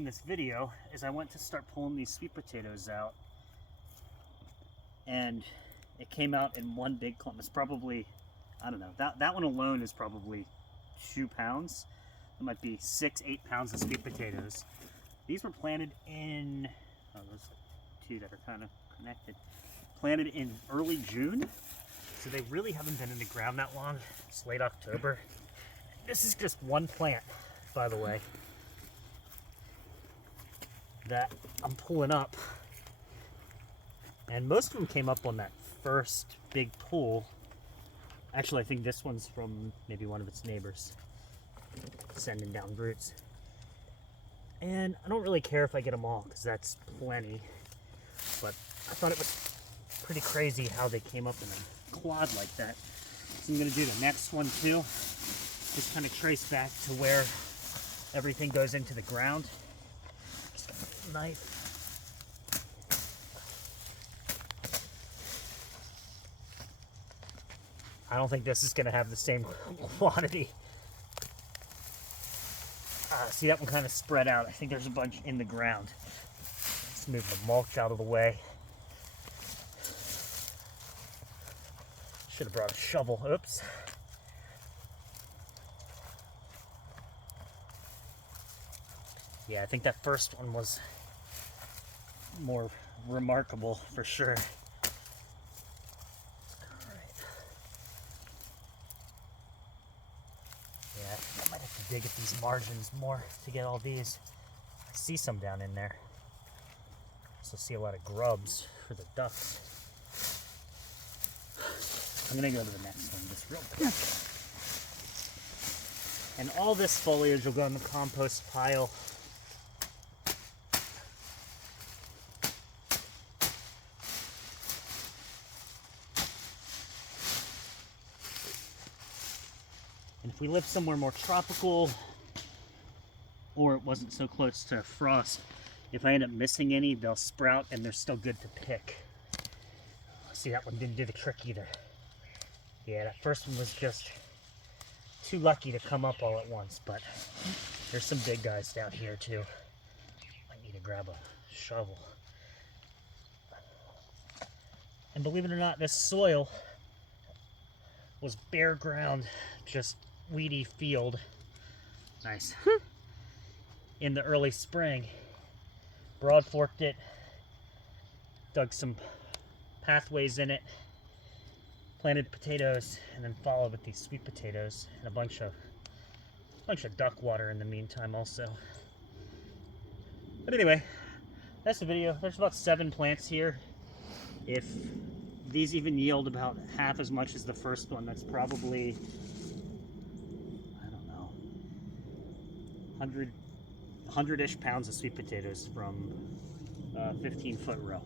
making this video is I went to start pulling these sweet potatoes out, and it came out in one big clump. It's probably, I don't know, that one alone is probably 2 pounds. It might be 6-8 pounds of sweet potatoes. These were planted in, oh, those two that are kind of connected, planted in early June, so they really haven't been in the ground that long. It's late October. This is just one plant, by the way, that I'm pulling up, and most of them came up on that first big pull. Actually, I think this one's from maybe one of its neighbors sending down roots. And I don't really care if I get them all, because that's plenty, but I thought it was pretty crazy how they came up in a clod like that. So I'm going to do the next one too, just kind of trace back to where everything goes into the ground. Just got a knife. I don't think this is going to have the same quantity. See, that one kind of spread out. I think there's a bunch in the ground. Let's move the mulch out of the way. Should have brought a shovel. Oops. Yeah, I think that first one was more remarkable for sure. I might have to dig at these margins more to get all these. I see some down in there. Also see a lot of grubs for the ducks. I'm gonna go to the next one just real quick. And all this foliage will go in the compost pile. And if we live somewhere more tropical, or it wasn't so close to frost, if I end up missing any, they'll sprout and they're still good to pick. See, that one didn't do the trick either. Yeah, that first one was just too lucky to come up all at once, but there's some big guys down here too. Might need to grab a shovel. And believe it or not, this soil was bare ground, just weedy field. Nice. In the early spring, broad forked it, dug some pathways in it, planted potatoes, and then followed with these sweet potatoes and a bunch of duck water in the meantime also. But anyway, that's the video. There's about 7 plants here. If these even yield about half as much as the first one, that's probably, I don't know, 100-ish pounds of sweet potatoes from a 15-foot row.